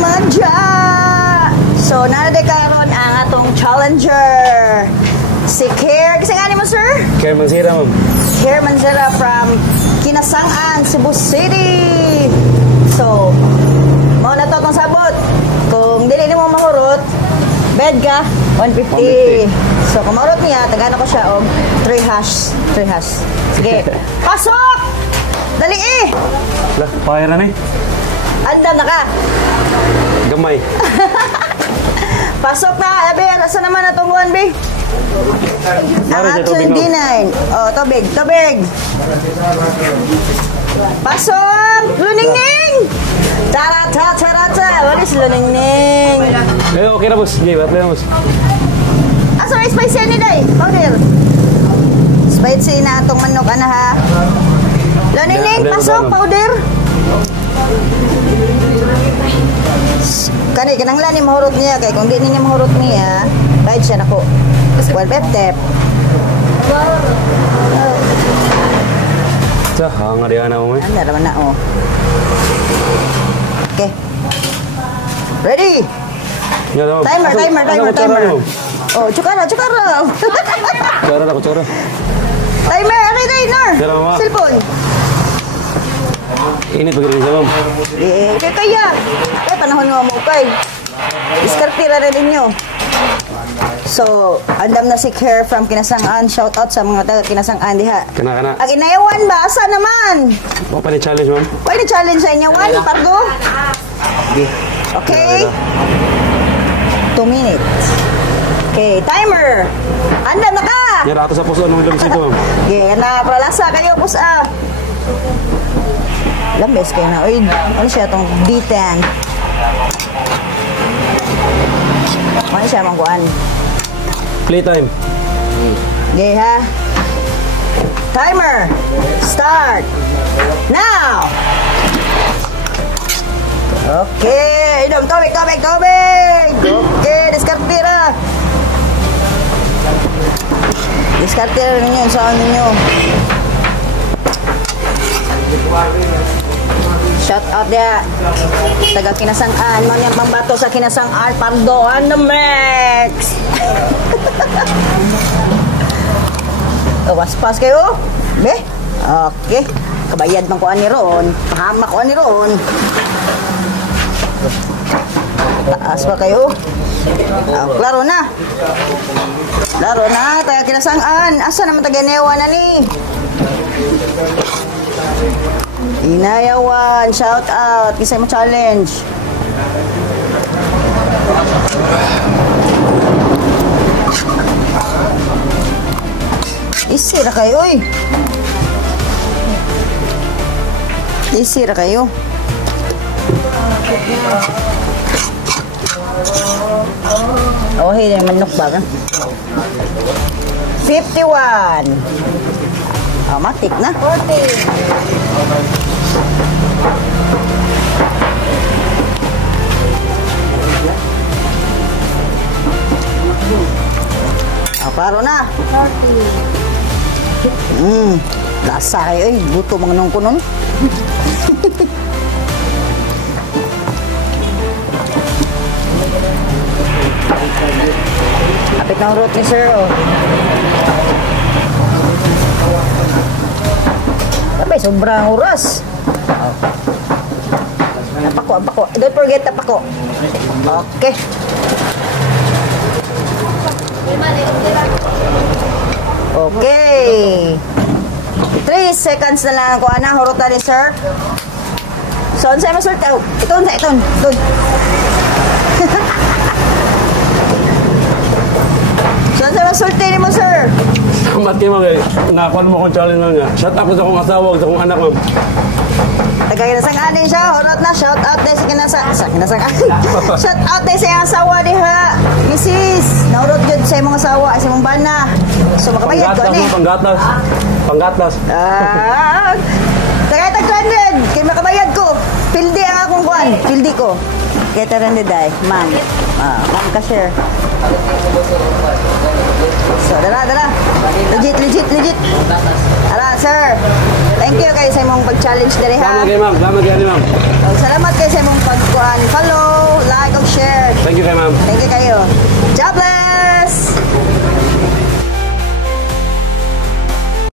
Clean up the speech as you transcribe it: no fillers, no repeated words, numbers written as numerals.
mga dyan! So, nalade karon ang atong challenger. Si Kier. Kasi nga mo, sir? Kier Manzira, ma'am. Kier Manzira from Kinasangan, Cebu City. So, mo na to itong sabot. Kung dili mo mahurot, bed ka, 150. So, kung mahurot niya, tagana ko siya og 3 hash. 3 hash. Sige. Pasok! Dali eh! Fire na eh. Andam na ka. Gamay. Pasok na. Abi, asa naman na tungguan, Bi? Ang action D9. Oh, tubig. Tubig. Pasok! Luningning! Tarata, tarata. Walis luningning. Okay na, boss. Jay, wala na, boss. Asa may spicy ni day? Powder. Spicy na itong manok, ana ha? Luningning, pasok, powder. Kani kinanglan ni mahurot niya kay kung di niya mahurot niya kahit siya nako one pep Hanga dia na mo eh. Anda naman na oh. Okay. Ready? Timer. Oh, cukara. Cukara. Timer, ready, Nor. Cellphone. Ini pagkakita sa ma'am. Kaya panahon nga mo kay. Iskartira na ninyo. So, andam na si Kier from Kinasangan. Shout out sa mga taga Kinasangan diha. Kana. Ang inayawan ba? Asa naman? O pa ni challenge, ma'am? Pwede challenge sa inyo. One, Pargo? Okay. 2 minutes. Okay, timer. Andam na ka. Yara ato sa puso ng ilong sito, ma'am. Okay, na pralasa kayo, pusa. Lambes kayo na. Uy, ano siya itong D10? Ano siya mangkuan? Playtime. Okay, ha? Timer. Start. Now. Okay. Idom, tubig. Okay, diskartira. Diskartira ninyo yung sound ninyo. Shout out dia taga Kinasangan, man yang pambato sa Kinasangan, Pardoan the Max. Pas kayo, be? Okay, kabayad man ko ani ron, pahamak ko ani ron. Taas pa kayo. Klaro na, taga Kinasangan. Asa naman taga Newa na ni? Inayawan, shout out, kisay mo challenge. Isira kayo, oy. Isira kayo. Oh, hindi naman manok ba? 51. Matik na. 40. Paro na. 40. Lasa kayo eh. Buto mga nung kunon. Kapit ng root ni sir, oh. Abay, sobrang oras. Napako. Don't forget napako. Okay. Okay. 3 seconds na lang ako. Ana, hurot na ni sir. So, saan mo sir? Iton. So, saan mo sulti ni mo sir? Mati mo kay nakuan mo kung challenge lang niya. Shout out sa akong asawa, sa akong anak, ma'am. Taga-Kinasangan din siya. Hurot na. Shout out din sa Kinasangan. Shout out din sa iyong asawa diha. Mrs. Nahurot yun sa iyong asawa. Sa iyong bana. So, makabayad ko ni. Panggatlas. Tagay-tag 200. Kaya makabayad ko. Pildi ang akong kuhan. Pildi ko. Kaya 200 ay. Ma'am. Ma'am ka-share. So, dala. Legit. Ara, sir. Thank you kayo sa imong pag-challenge dali ha. Salamat kayo, ma'am. Salamat